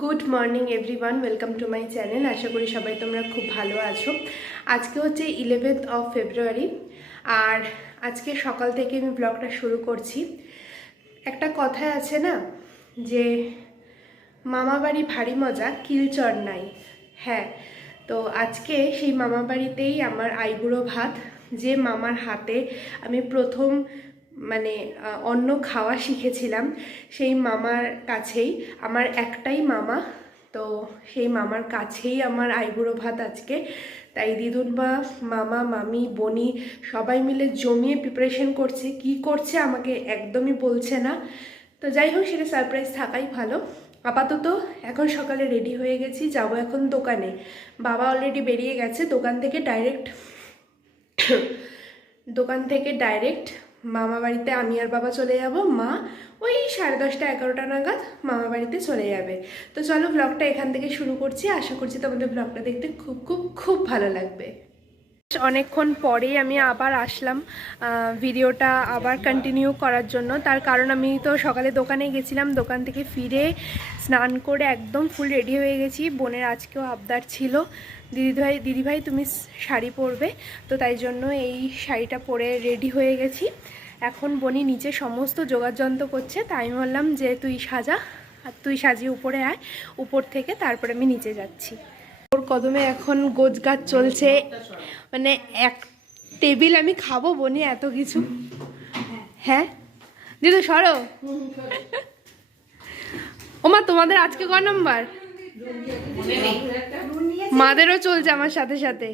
Good morning everyone, welcome to my channel. আশা করি সবাই তোমরা খুব ভালো আছো। আজকে হচ্ছে 11th অফ ফেব্রুয়ারি, আর আজকে সকাল থেকে আমি ব্লগটা শুরু করছি। একটা কথা আছে না, যে মামা বাড়ি ভারী মজা, কিলচর নাই। হ্যাঁ, তো আজকে সেই মামা বাড়িতেই আমার আইবুড়ো ভাত, যে মামার হাতে আমি প্রথম অন্ন খাওয়া শিখেছিলাম, সেই মামার কাছেই, আমার একটাই মামা, তো সেই মামার কাছেই আমার আইবুড়ো ভাত আজকে। তাই দিদুন বা মামা মামি বনি সবাই মিলে জমিয়ে প্রিপারেশন করছে। কি করছে আমাকে একদমই বলছে না, তো যাই হোক, সেটা সারপ্রাইজ থাকাই ভালো। আপাতত এখন সকালে রেডি হয়ে গেছি, যাব এখন দোকানে। বাবা অলরেডি বেরিয়ে গেছে দোকান থেকে ডাইরেক্ট মামা বাড়িতে। আমি আর বাবা চলে যাব, মা ওই 10:30 11টা নাগাদ মামা বাড়িতে চলে যাবে। তো চলো, ব্লগটা এখান থেকে শুরু করছি। আশা করছি তোমাদের ব্লগটা দেখতে খুব খুব খুব ভালো লাগবে। অনেকক্ষণ পরেই আমি আবার আসলাম ভিডিওটা আবার কন্টিনিউ করার জন্য। তার কারণ আমি তো সকালে দোকানে গেছিলাম, দোকান থেকে ফিরে স্নান করে একদম ফুল রেডি হয়ে গেছি। বোনের আজকেও আবদার ছিল, দিদিভাই তুমি শাড়ি পরবে, তো তাই জন্য এই শাড়িটা পরে রেডি হয়ে গেছি। এখন বনি নিচে সমস্ত যোগাযন্ত্র করছে, তাই আমি বললাম যে তুই সাজা, আর তুই সাজিয়ে উপরে আয়, উপর থেকে তারপরে আমি নিচে যাচ্ছি। ওর কদমে এখন গোছগাছ চলছে, এক টেবিল আমি খাবো বনি, এত কিছু। হ্যাঁ দিদি সরো। ওমা, তোমাদের আজকে ক নম্বর? মাদেরও চলছে আমার সাথে সাথে।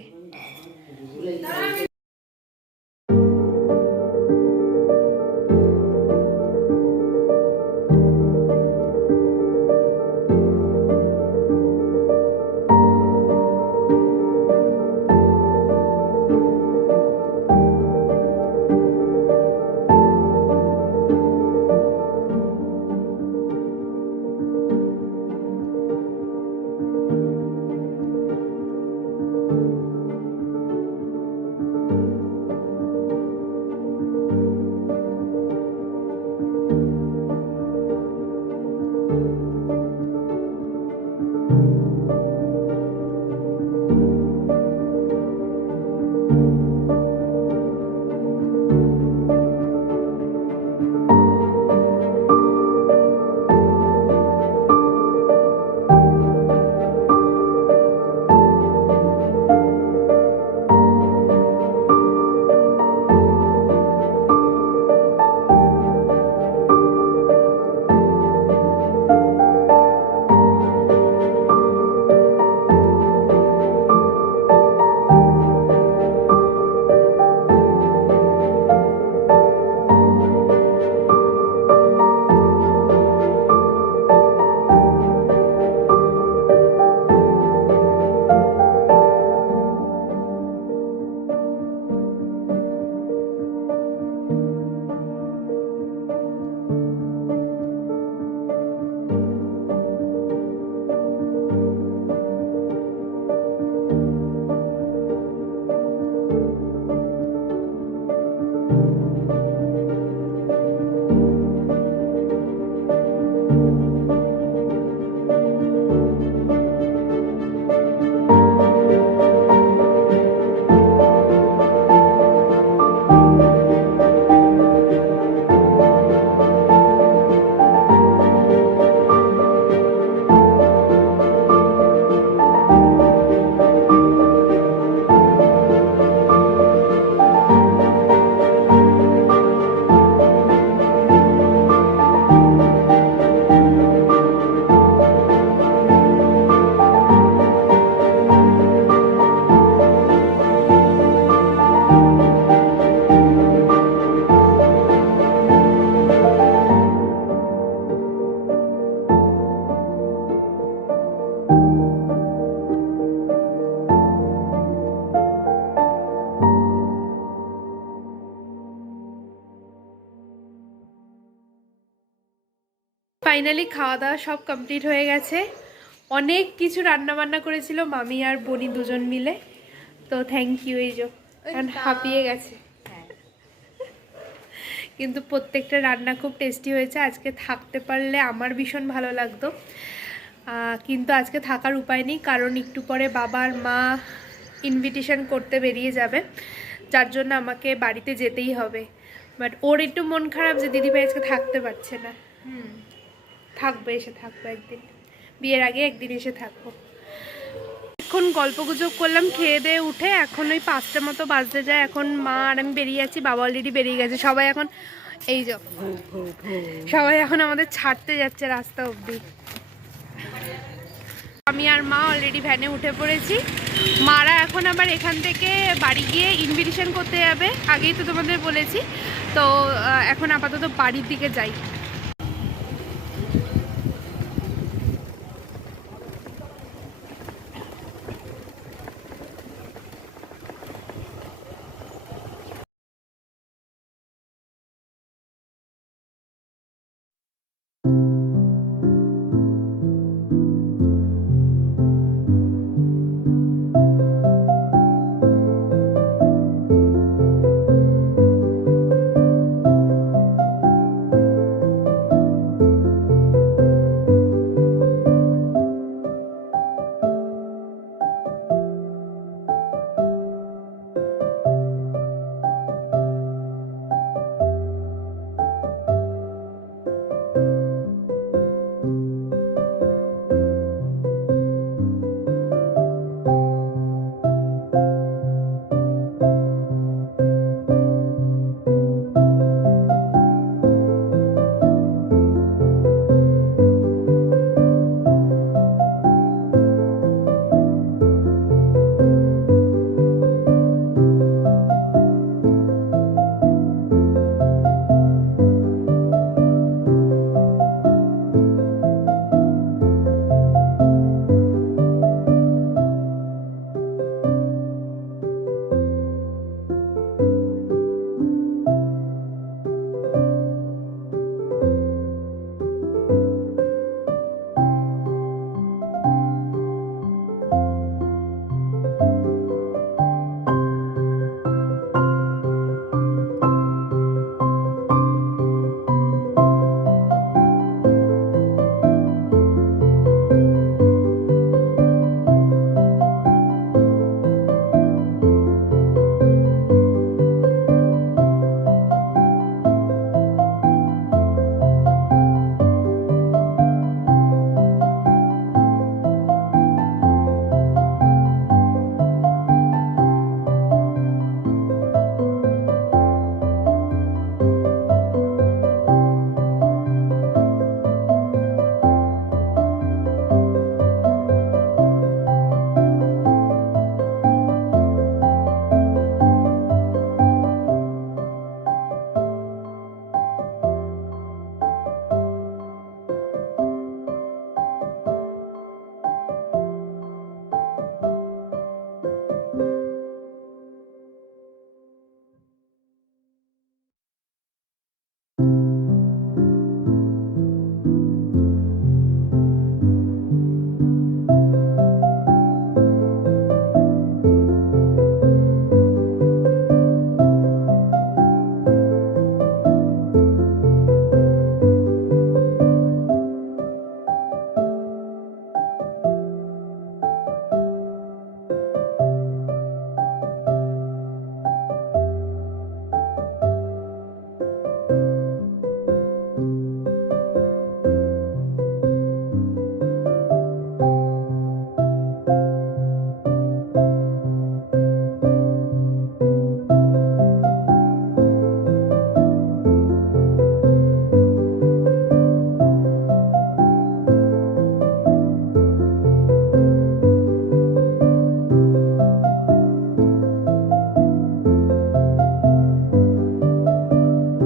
ফাইনালি খাওয়া দাওয়া সব কমপ্লিট হয়ে গেছে। অনেক কিছু রান্না বান্না করেছিল মামি আর বনি দুজন মিলে, তো থ্যাংক ইউ। এই যে হাঁপিয়ে গেছে, কিন্তু প্রত্যেকটা রান্না খুব টেস্টি হয়েছে। আজকে থাকতে পারলে আমার ভীষণ ভালো লাগতো। কিন্তু আজকে থাকার উপায় নেই, কারণ একটু পরে বাবার মা ইনভিটেশন করতে বেরিয়ে যাবে, যার জন্য আমাকে বাড়িতে যেতেই হবে। বাট ওর একটু মন খারাপ যে দিদিভাই আজকে থাকতে পারছে না। থাকবো, এসে থাকবো একদিন, বিয়ের আগে একদিন এসে থাকবো। এখন গল্পগুজব করলাম, খেয়ে দিয়ে উঠে এখন ওই 5টা মতো বাজতে যায়। এখন মা আর আমি বেরিয়ে যাচ্ছি, বাবা অলরেডি বেরিয়ে গেছে। সবাই এখন এই যে সবাই এখন আমাদের ছাড়তে যাচ্ছে রাস্তা অবধি। আমি আর মা অলরেডি ভ্যানে উঠে পড়েছি। মারা এখন আবার এখান থেকে বাড়ি গিয়ে ইনভিটেশন করতে যাবে, আগেই তো তোমাদের বলেছি। তো এখন আপাতত বাড়ির দিকে যাই।